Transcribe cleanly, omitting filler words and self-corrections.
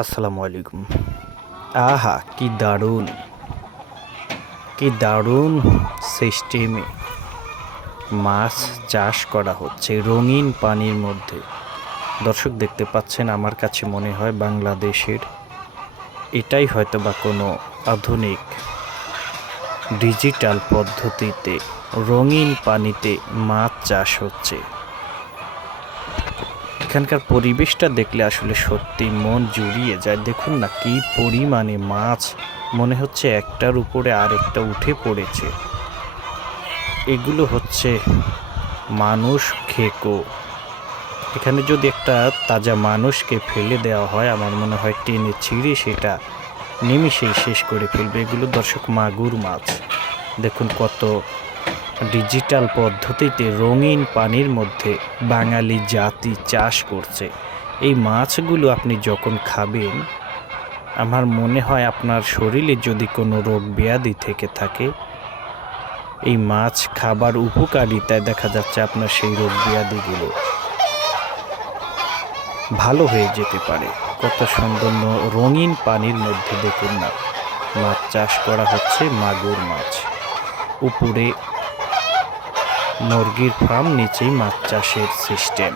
আসসালামু আলাইকুম। আহা! কি দারুণ সিস্টেমে মাছ চাষ করা হচ্ছে রঙিন পানির মধ্যে। দর্শক দেখতে পাচ্ছেন, আমার কাছে মনে হয় বাংলাদেশের এটাই হয়তোবা কোনো আধুনিক ডিজিটাল পদ্ধতিতে রঙিন পানিতে মাছ চাষ হচ্ছে। এখানকার পরিবেশটা দেখলে আসলে সত্যি মন জুড়িয়ে যায়। দেখুন না কি পরিমাণে মাছ, মনে হচ্ছে একটার উপরে আরেকটা উঠে পড়েছে। এগুলো হচ্ছে মানুষ খেকো। এখানে যদি একটা তাজা মানুষকে ফেলে দেওয়া হয়, আমার মনে হয় টেনে ছিঁড়ে সেটা নিমিষেই শেষ করে ফেলবে। এগুলো দর্শক মাগুর মাছ। দেখুন কত ডিজিটাল পদ্ধতিতে রঙিন পানির মধ্যে বাঙালি জাতি চাষ করছে। এই মাছগুলো আপনি যখন খাবেন, আমার মনে হয় আপনার শরীরে যদি কোনো রোগ ব্যাধি থেকে থাকে, এই মাছ খাবার উপকারিতায় দেখা যাচ্ছে আপনার সেই রোগ ব্যাধিগুলো ভালো হয়ে যেতে পারে। কত সুন্দর রঙিন পানির মধ্যে দেখুন না মাছ চাষ করা হচ্ছে, মাগুর মাছ। উপরে মুরগির ফার্ম, নিচেই মাছ চাষের সিস্টেম।